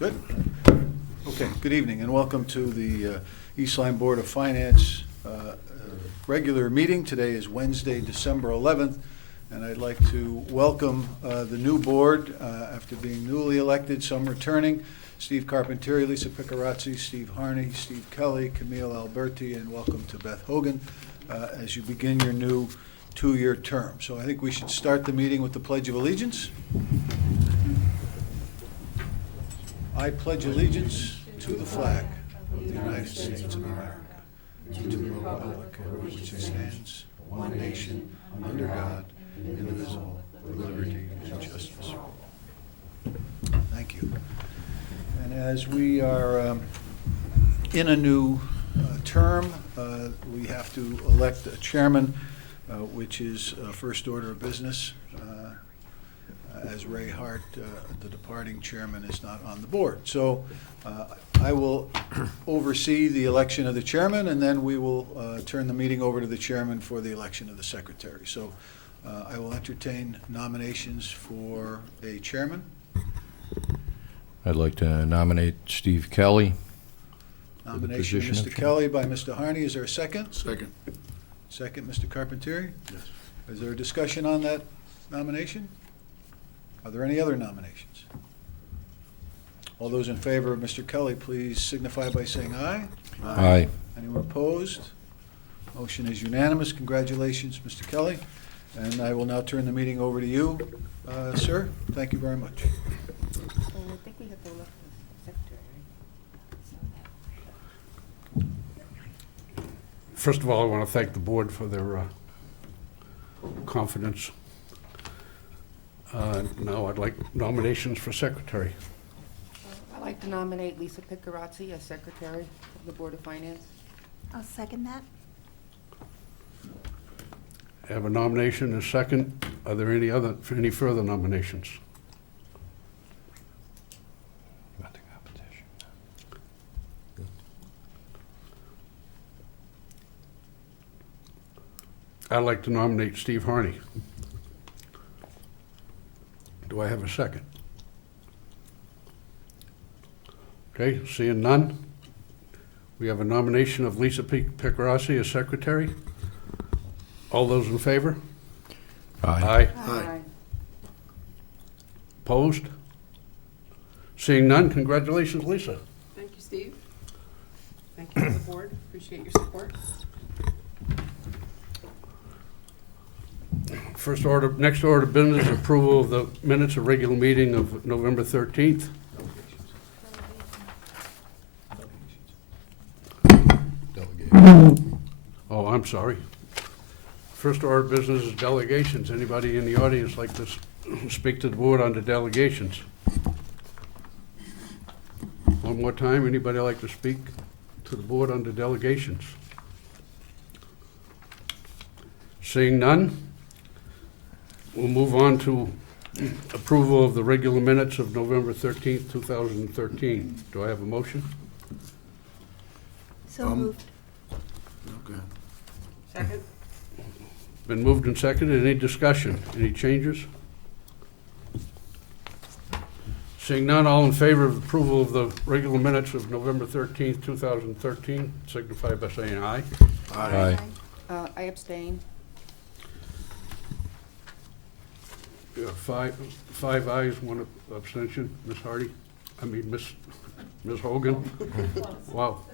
Good. Okay, good evening and welcome to the East Lyme Board of Finance regular meeting. Today is Wednesday, December 11th, and I'd like to welcome the new board after being newly elected, some returning. Steve Carpentieri, Lisa Piccarazzi, Steve Harney, Steve Kelly, Camille Alberti, and welcome to Beth Hogan as you begin your new two-year term. So I think we should start the meeting with the Pledge of Allegiance. I pledge allegiance to the flag of the United States of America, to the republic for which it stands, one nation, under God, indivisible, with liberty and justice for all. Thank you. And as we are in a new term, we have to elect a chairman, which is first order of business. As Ray Hart, the departing chairman, is not on the board. So I will oversee the election of the chairman, and then we will turn the meeting over to the chairman for the election of the secretary. So I will entertain nominations for a chairman. I'd like to nominate Steve Kelly. Nomination of position Mr. of Kelly by Mr. Harney. Is there a second? Second. Second, Mr. Carpentieri? Yes. Is there a discussion on that nomination? Are there any other nominations? All those in favor of Mr. Kelly, please signify by saying aye. Aye. Anyone opposed? Motion is unanimous. Congratulations, Mr. Kelly. And I will now turn the meeting over to you, sir. Thank you very much. I think we have to elect the secretary. First of all, I want to thank the board for their confidence. Now I'd like nominations for secretary. I'd like to nominate Lisa Piccarazzi as secretary of the Board of Finance. I'll second that. I have a nomination and a second. Are there any further nominations? About the competition. I'd like to nominate Steve Harney. Do I have a second? Okay, seeing none. We have a nomination of Lisa Piccarazzi as secretary. All those in favor? Aye. Aye. Opposed? Seeing none, congratulations, Lisa. Thank you, Steve. Thank you to the board. Appreciate your support. Next order of business, approval of the minutes of regular meeting of November 13th. Delegate. Oh, I'm sorry. First order of business is delegations. Anybody in the audience like to speak to the board under delegations? One more time, anybody like to speak to the board under delegations? Seeing none, we'll move on to approval of the regular minutes of November 13th, 2013. Do I have a motion? So moved. Okay. Second? Been moved and seconded. Any discussion? Any changes? Seeing none, all in favor of approval of the regular minutes of November 13th, 2013, signify by saying aye. Aye. I abstain. We have five ayes, one abstention. Ms. Hardy, Ms. Hogan. Wow.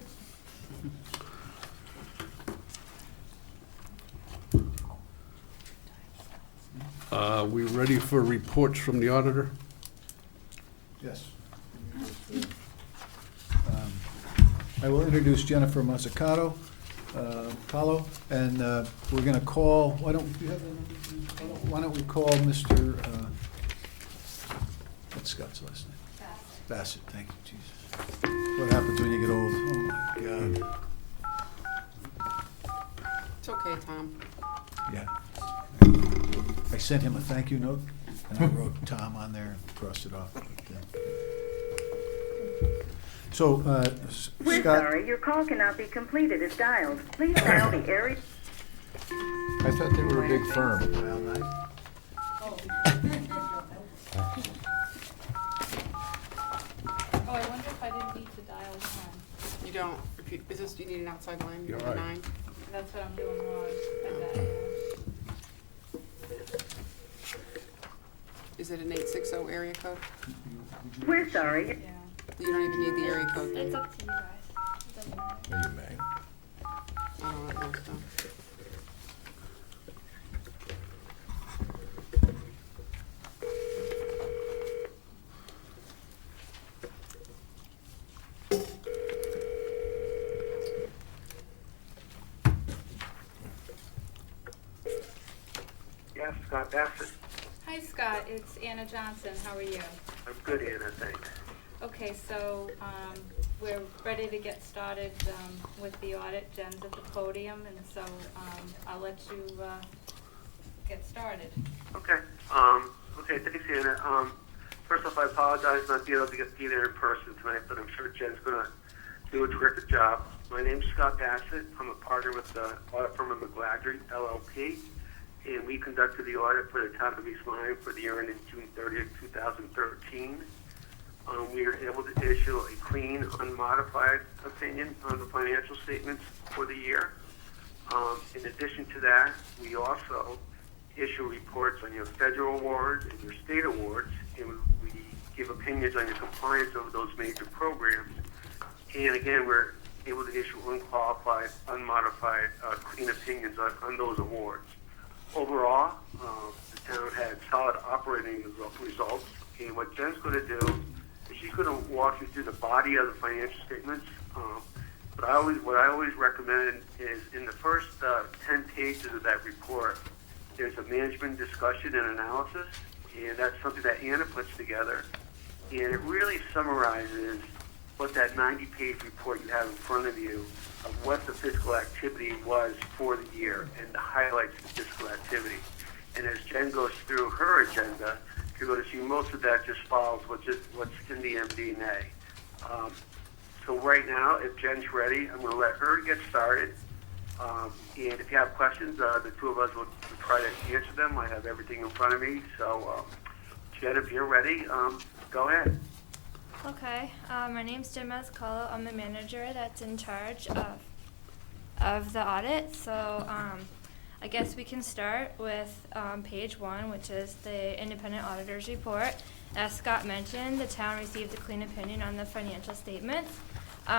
We ready for reports from the auditor? Yes. I will introduce Jennifer Mazzucato, Paulo, and we're going to call, why don't we call Mr., what's Scott's last name? Bassett, thank you, Jesus. What happens when you get old? Oh, my God. It's okay, Tom. Yeah. I sent him a thank you note, and I wrote Tom on there and crossed it off. So, We're Scott, sorry, your call cannot be completed as dialed. Please dial the area. I thought they were a big firm. Oh, I don't, if you, is this, do you need an outside line? You're Number right. 9? That's what I'm doing wrong. I bet. Is it an 860 area code? We're sorry. Yeah. You don't even need the area code. It's up to you guys. It doesn't matter. You may. I don't know, so. Yes, Scott Bassett. Hi, Scott. It's Anna Johnson. How are you? I'm good, Anna, thanks. Okay, so we're ready to get started with the audit. Jen's at the podium, and so I'll let you get started. Okay. Okay, thanks, Anna. First off, I apologize not being able to be there in person tonight, but I'm sure Jen's going to do a terrific job. My name's Scott Bassett. I'm a partner with the audit firm of McGladrey, LLP, and we conducted the audit for the town of East Lyme for the year ending June 30th, 2013. We were able to issue a clean, unmodified opinion on the financial statements for the year. In addition to that, we also issue reports on your federal awards and your state awards, and we give opinions on your compliance over those major programs. And again, we're able to issue unqualified, unmodified, clean opinions on those awards. Overall, the town had solid operating results, and what Jen's going to do is she's going to walk you through the body of the financial statements. What I always recommend is in the first 10 pages of that report, there's a management discussion and analysis, and that's something that Anna puts together, and it really summarizes what that 90-page report you have in front of you of what the fiscal activity was for the year and the highlights of the fiscal activity. And as Jen goes through her agenda, you're going to see most of that just follows what's in the MD&A. So right now, if Jen's ready, I'm going to let her get started. And if you have questions, the two of us will try to answer them. I have everything in front of me. So, Jen, if you're ready, go ahead. Okay, my name's Jen Mazzuccolo. I'm the manager that's in charge of the audit. So I guess we can start with page 1, which is the independent auditor's report. As Scott mentioned, the town received a clean opinion on the financial statements.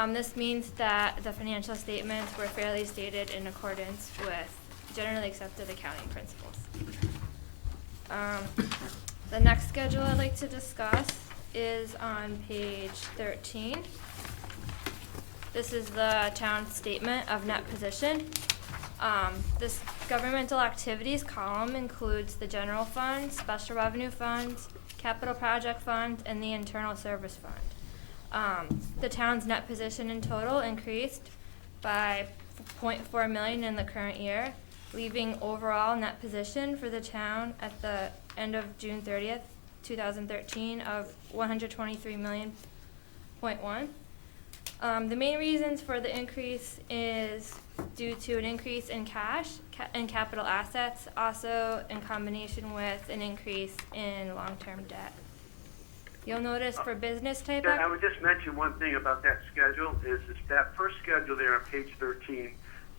This means that the financial statements were fairly stated in accordance with generally accepted accounting principles. The next schedule I'd like to discuss is on page 13. This is the town statement of net position. This governmental activities column includes the general fund, special revenue funds, capital project fund, and the internal service fund. The town's net position in total increased by $0.4 million in the current year, leaving overall net position for the town at the end of June 30th, 2013 of $123.1 million. The main reasons for the increase is due to an increase in cash and capital assets, also in combination with an increase in long-term debt. You'll notice for business type I would just mention one thing about that schedule is that first schedule there on page 13,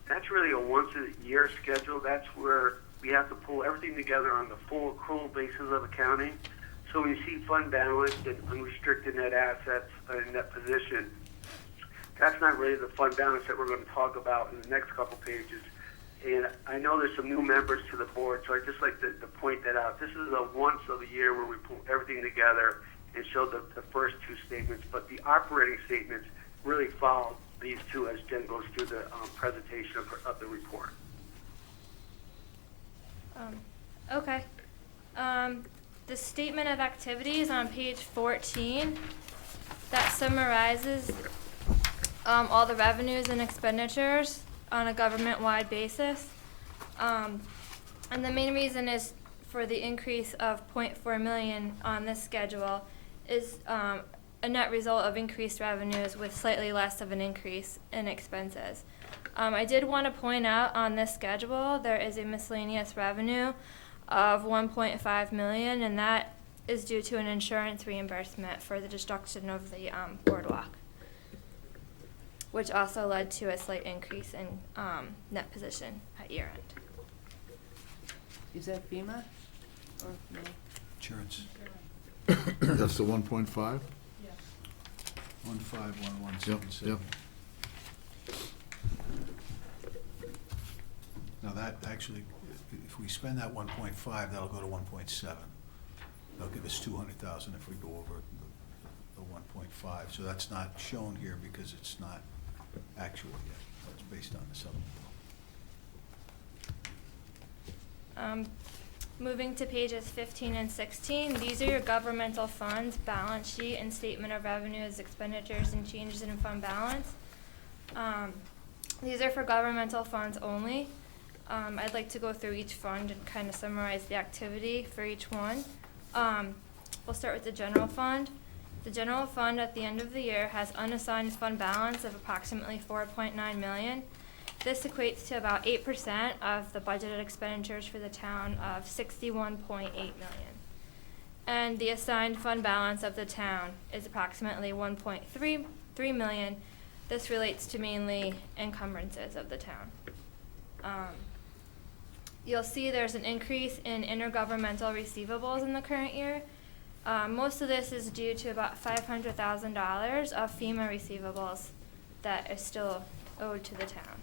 that's really a once-a-year schedule. That's where we have to pull everything together on the full accrual basis of accounting. So when you see fund balance and unrestricted net assets and net position, that's not really the fund balance that we're going to talk about in the next couple pages. And I know there's some new members to the board, so I'd just like to point that out. This is a once of the year where we pull everything together and show the first two statements, but the operating statements really follow these two as Jen goes through the presentation of the report. Okay. The statement of activities on page 14, that summarizes all the revenues and expenditures on a government-wide basis. And the main reason is for the increase of $0.4 million on this schedule is a net result of increased revenues with slightly less of an increase in expenses. I did want to point out on this schedule there is a miscellaneous revenue of $1.5 million, and that is due to an insurance reimbursement for the destruction of the boardwalk. which also led to a slight increase in net position at year end. Is that FEMA or no? Insurance, That's the 1.5? 15117. Yep. Now that actually, if we spend that 1.5, that'll go to 1.7. They'll give us 200,000 if we go over the 1.5. So that's not shown here because it's not actual yet. It's based on the supplemental. Moving to pages 15 and 16, these are your governmental funds, balance sheet, and statement of revenues, expenditures, and changes in fund balance. These are for governmental funds only. I'd like to go through each fund and kind of summarize the activity for each one. We'll start with the general fund. The general fund at the end of the year has unassigned fund balance of approximately $4.9 million. This equates to about 8% of the budgeted expenditures for the town of $61.8 million. And the assigned fund balance of the town is approximately $1.33 million. This relates to mainly encumbrances of the town. You'll see there's an increase in intergovernmental receivables in the current year. Most of this is due to about $500,000 of FEMA receivables that is still owed to the town.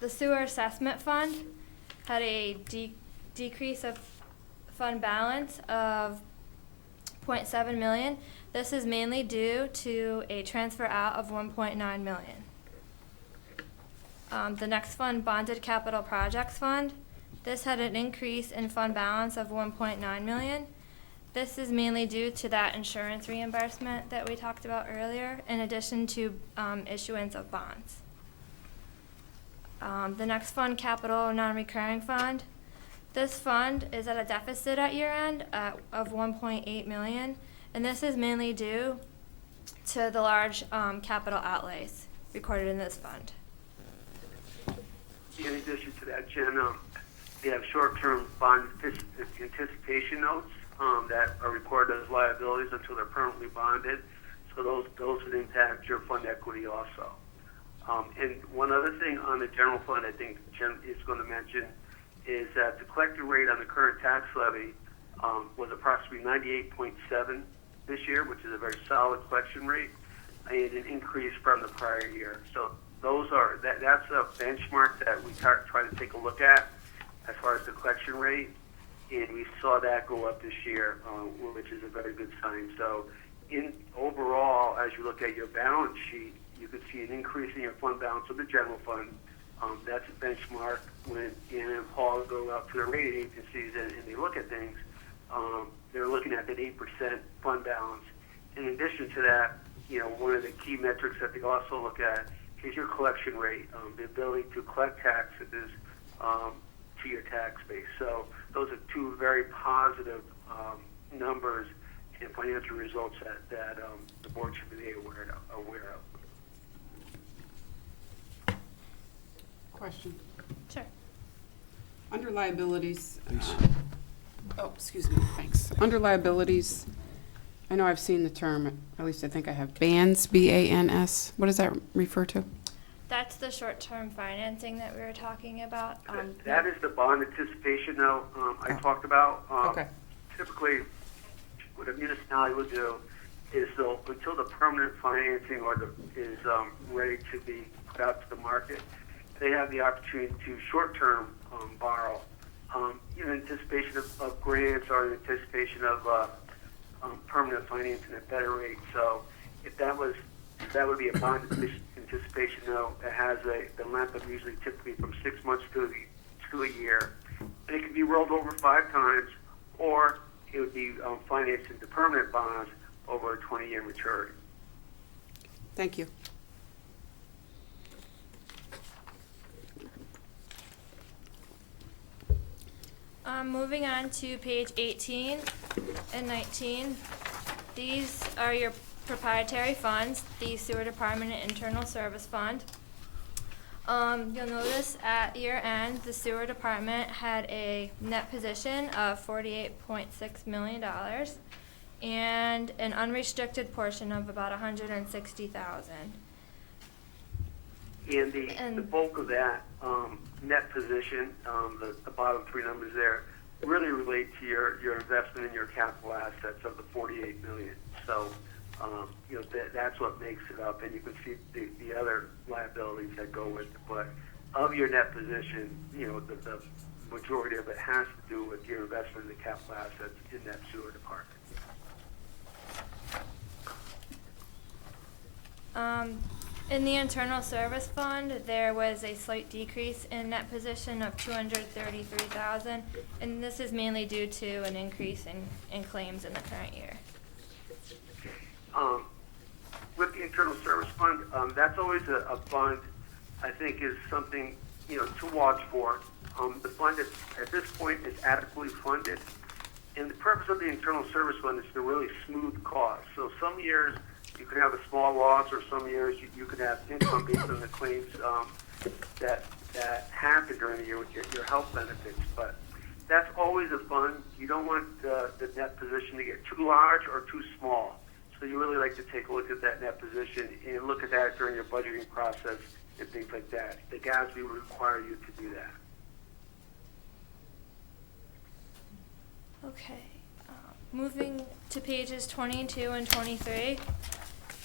The sewer assessment fund had a decrease of fund balance of $0.7 million. This is mainly due to a transfer out of $1.9 million. The next fund, Bonded Capital Projects Fund, this had an increase in fund balance of $1.9 million. This is mainly due to that insurance reimbursement that we talked about earlier, in addition to issuance of bonds. The next fund, Capital Non-Recurring Fund, this fund is at a deficit at year end of $1.8 million, and this is mainly due to the large capital outlays recorded in this fund. In addition to that, Jen, they have short-term bond anticipation notes that are recorded as liabilities until they're permanently bonded. So those would impact your fund equity also. And one other thing on the general fund I think Jen is going to mention is that the collector rate on the current tax levy was approximately 98.7 this year, which is a very solid collection rate, and an increase from the prior year. So that's a benchmark that we try to take a look at as far as the collection rate, and we saw that go up this year, which is a very good sign. So overall, as you look at your balance sheet, you could see an increase in your fund balance of the general fund. That's a benchmark when Anna and Paul go out to the rating agencies and they look at things. They're looking at that 8% fund balance. In addition to that, one of the key metrics that they also look at is your collection rate, the ability to collect taxes to your tax base. So those are two very positive numbers and financial results that the board should be aware of. Question. Sure. Under liabilities, Please. excuse me, thanks. Under liabilities, I know I've seen the term, at least I think I have, BANS, B-A-N-S. What does that refer to? That's the short-term financing that we were talking about. That is the bond anticipation note I talked about. Okay. Typically, what a municipality would do is until the permanent financing is ready to be put out to the market, they have the opportunity to short-term borrow in anticipation of grants or in anticipation of permanent financing at better rates. So if that would be a bond anticipation note that has the length of usually typically from 6 months to a year, and it can be rolled over 5 times, or it would be financed into permanent bonds over a 20-year maturity. Thank you. Moving on to page 18 and 19. These are your proprietary funds, the Sewer Department and Internal Service Fund. You'll notice at year end, the Sewer Department had a net position of $48.6 million. and an unrestricted portion of about 160,000. And the And- bulk of that net position, the bottom three numbers there, really relate to your investment in your capital assets of the 48 million. So, that's what makes it up, and you can see the other liabilities that go with it. But of your net position, the majority of it has to do with your investment in the capital assets in that sewer department. In the internal service fund, there was a slight decrease in net position of 233,000, and this is mainly due to an increase in claims in the current year. With the internal service fund, that's always a fund I think is something to watch for. The fund at this point is adequately funded, and the purpose of the internal service fund is to really smooth costs. So some years you could have a small loss, or some years you could have income based on the claims that happen during the year with your health benefits. But that's always a fund. You don't want the net position to get too large or too small. So you really like to take a look at that net position and look at that during your budgeting process and things like that. The GASB would require you to do that. Okay, moving to pages 22 and 23.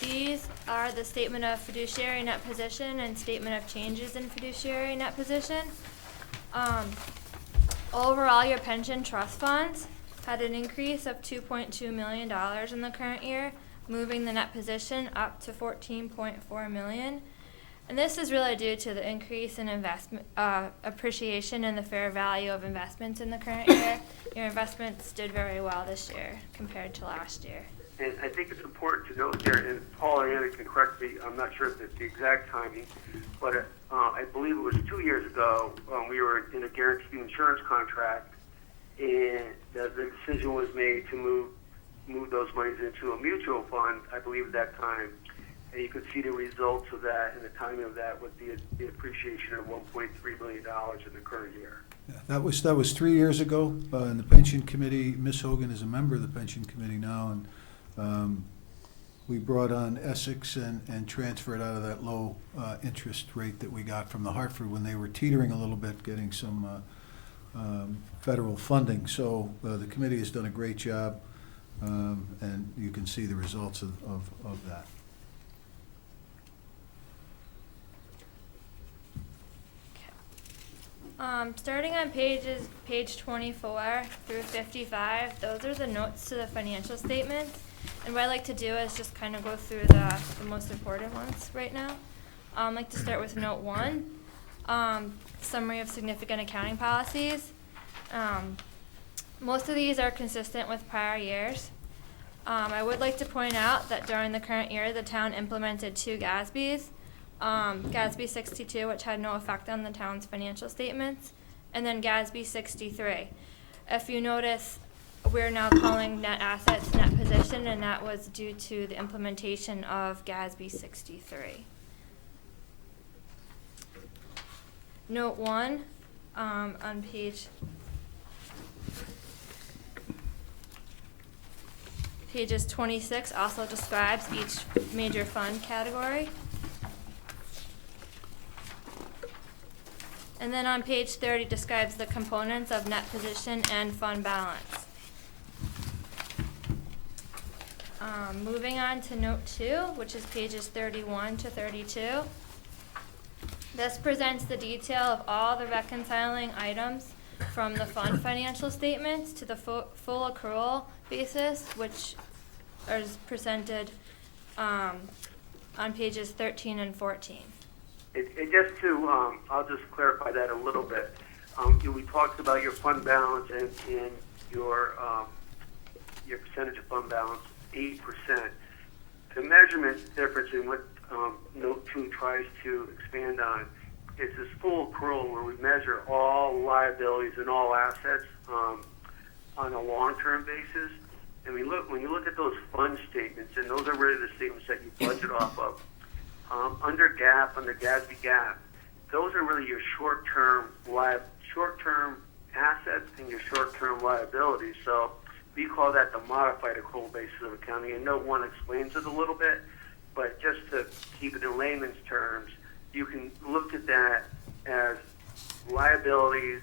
These are the statement of fiduciary net position and statement of changes in fiduciary net position. Overall, your pension trust funds had an increase of $2.2 million in the current year, moving the net position up to $14.4 million. And this is really due to the increase in investment appreciation in the fair value of investments in the current year. Your investments did very well this year compared to last year. And I think it's important to note there, and Paul or Anna can correct me, I'm not sure the exact timing, but I believe it was 2 years ago, we were in a guaranteed insurance contract, and the decision was made to move those monies into a mutual fund, I believe at that time. And you could see the results of that and the timing of that with the appreciation of $1.3 million in the current year. Yeah, that was 3 years ago, in the pension committee. Ms. Hogan is a member of the pension committee now, and we brought on Essex and transferred out of that low interest rate that we got from the Hartford when they were teetering a little bit, getting some federal funding. So the committee has done a great job, and you can see the results of that. Starting on page 24 through 55, those are the notes to the financial statements. And what I like to do is just kind of go through the most important ones right now. I'd like to start with note 1, summary of significant accounting policies. Most of these are consistent with prior years. I would like to point out that during the current year, the town implemented 2 GASBs. GASB 62, which had no effect on the town's financial statements, and then GASB 63. If you notice, we're now calling net assets net position, and that was due to the implementation of GASB 63. Note 1 on pages 26 also describes each major fund category. And then on page 30 describes the components of net position and fund balance. Moving on to note 2, which is pages 31 to 32. This presents the detail of all the reconciling items from the fund financial statements to the full accrual basis, which is presented on pages 13 and 14. It just to, I'll just clarify that a little bit. We talked about your fund balance and your percentage of fund balance, 8%. The measurement difference in what Note 2 tries to expand on is this full accrual where we measure all liabilities and all assets on a long-term basis. And when you look at those fund statements, and those are really the statements that you budget off of, under GAAP, under GASB GAAP, those are really your short-term assets and your short-term liabilities. So we call that the modified accrual basis of accounting. And note one explains it a little bit, but just to keep it in layman's terms, you can look at that as liabilities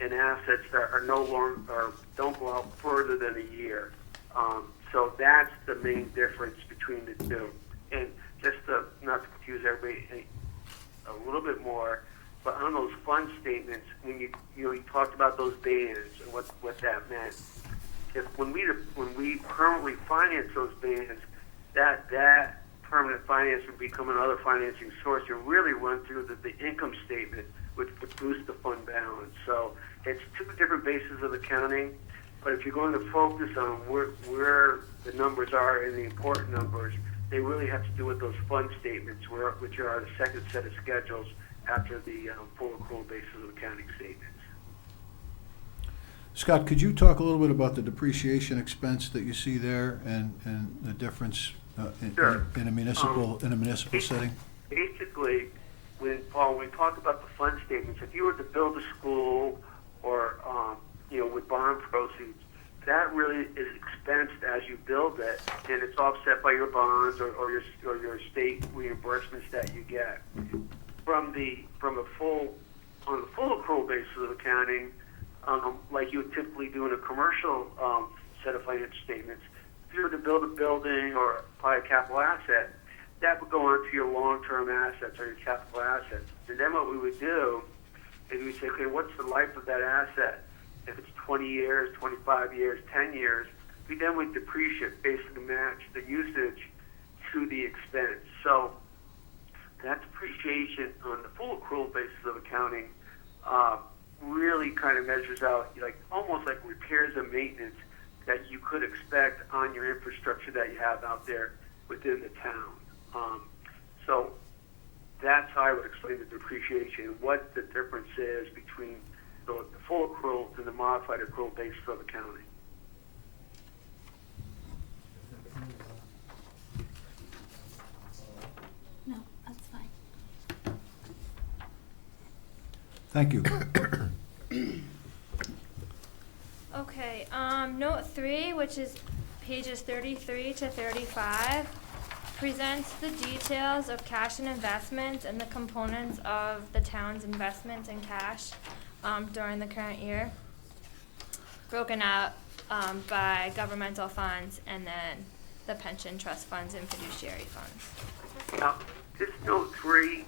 and assets that are no longer, or don't go out further than a year. So that's the main difference between the two. And just to, not to confuse everybody a little bit more, but on those fund statements, when you talked about those bands and what that meant. When we permanently finance those bands, that permanent finance would become another financing source and really run through the income statement, which would boost the fund balance. So it's two different bases of accounting, but if you're going to focus on where the numbers are and the important numbers, they really have to do with those fund statements, which are the second set of schedules after the full accrual basis of accounting statements. Scott, could you talk a little bit about the depreciation expense that you see there and the difference Sure. in a municipal setting? Basically, when we talk about the fund statements, if you were to build a school or with bond proceeds, that really is expensed as you build it, and it's offset by your bonds or your state reimbursements that you get. On the full accrual basis of accounting, like you would typically do in a commercial set of financial statements, if you were to build a building or buy a capital asset, that would go onto your long-term assets or your capital assets. And then what we would do is we'd say, okay, what's the life of that asset? If it's 20 years, 25 years, 10 years, we then would depreciate, basically match the usage to the expense. So that depreciation on the full accrual basis of accounting really kind of measures out almost like repairs and maintenance that you could expect on your infrastructure that you have out there within the town. So that's how I would explain the depreciation, what the difference is between the full accrual and the modified accrual basis of accounting. No, that's fine. Thank you. Okay, note 3, which is pages 33 to 35, presents the details of cash and investments and the components of the town's investments in cash during the current year, broken out by governmental funds and then the pension trust funds and fiduciary funds. Now, this note 3,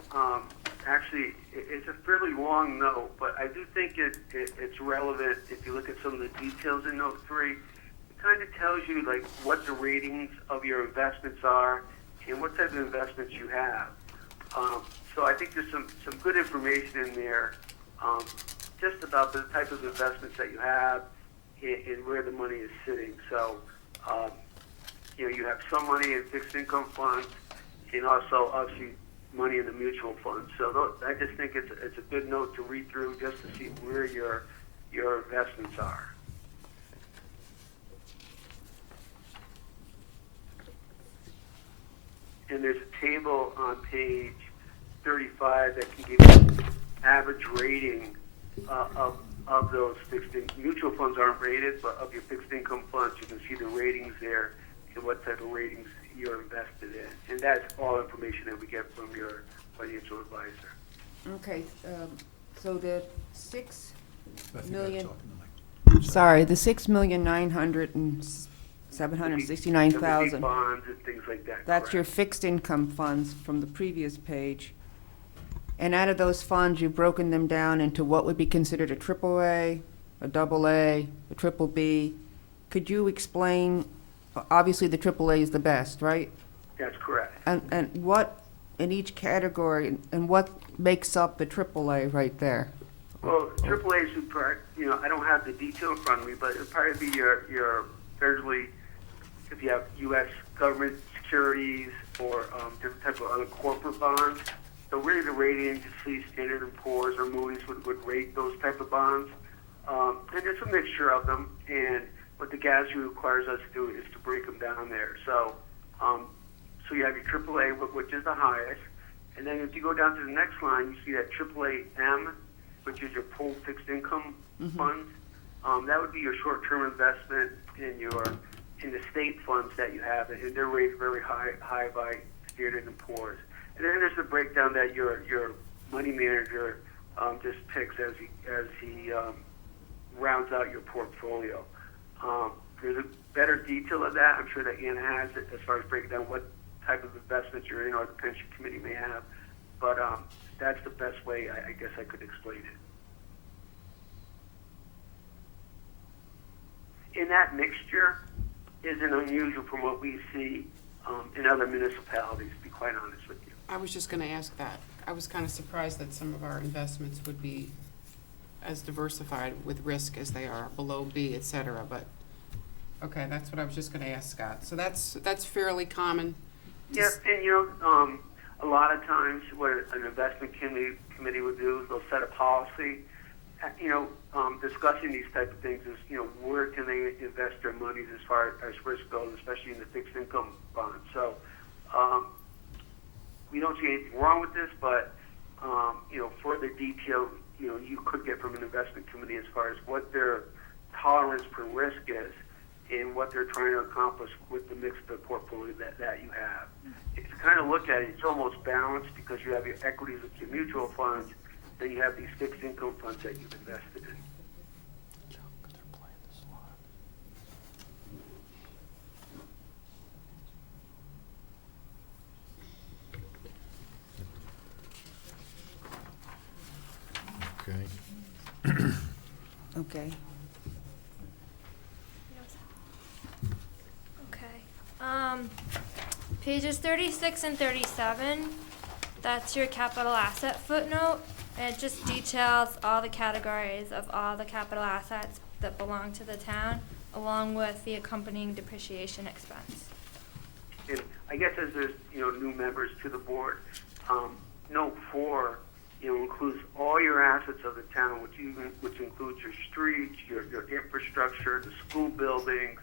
actually, it's a fairly long note, but I do think it's relevant if you look at some of the details in note 3. It kind of tells you what the ratings of your investments are and what type of investments you have. So I think there's some good information in there just about the type of investments that you have and where the money is sitting. So, you have some money in fixed income funds and also obviously money in the mutual funds. So I just think it's a good note to read through just to see where your investments are. And there's a table on page 35 that can give you average rating of those mutual funds aren't rated, but of your fixed income funds, you can see the ratings there and what type of ratings you're invested in. And that's all information that we get from your financial advisor. Okay, so the 6 I think I million, talked in the mic. sorry, the 6,900,769,000. Bonds and things like that. That's correct. your fixed income funds from the previous page. And out of those funds, you've broken them down into what would be considered a AAA, a AA, a triple B. Could you explain, obviously the AAA is the best, right? That's correct. And what in each category, and what makes up the AAA right there? Well, AAA would probably, I don't have the detail in front of me, but it would probably be your federally, if you have U.S. government securities or different type of other corporate bonds. So really the rating agencies, Standard & Poor's or Moody's would rate those type of bonds. And it's a mixture of them. And what the GASB requires us to do is to break them down there. So so you have your AAA, which is the highest. And then if you go down to the next line, you see that AAA-M, which is your pooled fixed income funds. That would be your short-term investment in the state funds that you have, and they're rated very high by Standard & Poor's. And then there's the breakdown that your money manager just picks as he rounds out your portfolio. There's a better detail of that. I'm sure that Anna has it as far as breaking down what type of investments you're in or the pension committee may have. But that's the best way I guess I could explain it. And that mixture isn't unusual from what we see in other municipalities, to be quite honest with you. I was just gonna ask that. I was kind of surprised that some of our investments would be as diversified with risk as they are, below B, et cetera, but, okay, that's what I was just gonna ask Scott. So that's fairly common. Yeah, and a lot of times what an investment committee would do is they'll set a policy. Discussing these type of things is, where can they invest their monies as far as risk goes, especially in the fixed income bonds. So, we don't see anything wrong with this, but, further detail, you could get from an investment committee as far as what their tolerance for risk is and what they're trying to accomplish with the mix of the portfolio that you have. If you kind of look at it, it's almost balanced because you have your equities with your mutual funds, then you have these fixed income funds that you've invested in. Okay. Okay. Okay. Pages 36 and 37, that's your capital asset footnote, and it just details all the categories of all the capital assets that belong to the town, along with the accompanying depreciation expense. And I guess as there's new members to the board, note 4 includes all your assets of the town, which includes your streets, your infrastructure, the school buildings,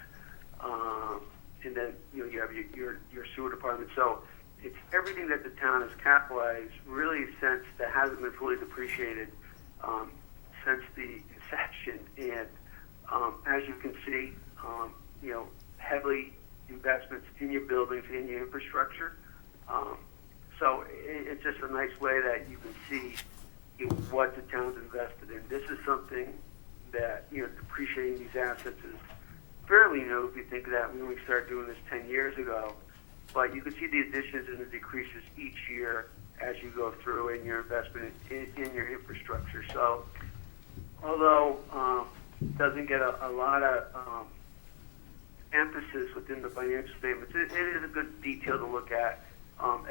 and then you have your sewer department. So it's everything that the town has capitalized, really, since that hasn't been fully depreciated since the inception. And as you can see, heavily investments in your buildings, in your infrastructure. So it's just a nice way that you can see what the town's invested in. This is something that, depreciating these assets is fairly new if you think of that when we started doing this 10 years ago. But you can see the additions and the decreases each year as you go through in your investment in your infrastructure. So although it doesn't get a lot of emphasis within the financial statements, it is a good detail to look at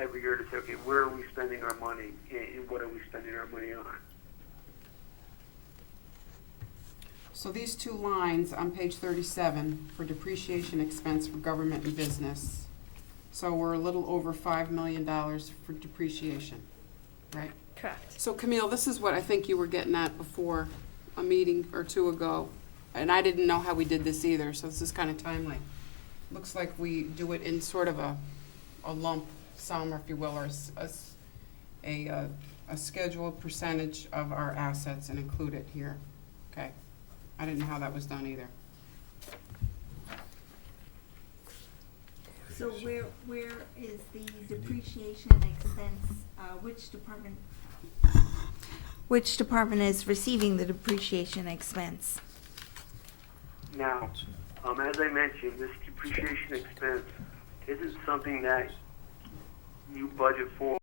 every year to say, okay, where are we spending our money and what are we spending our money on? So these two lines on page 37 for depreciation expense for government and business. So we're a little over $5 million for depreciation, right? Correct. So Camille, this is what I think you were getting at before a meeting or two ago. And I didn't know how we did this either, so this is kind of timely. Looks like we do it in sort of a lump sum, if you will, or a scheduled percentage of our assets and include it here. Okay. I didn't know how that was done either. So where is the depreciation expense, which department is receiving the depreciation expense? Now, as I mentioned, this depreciation expense isn't something that you budget for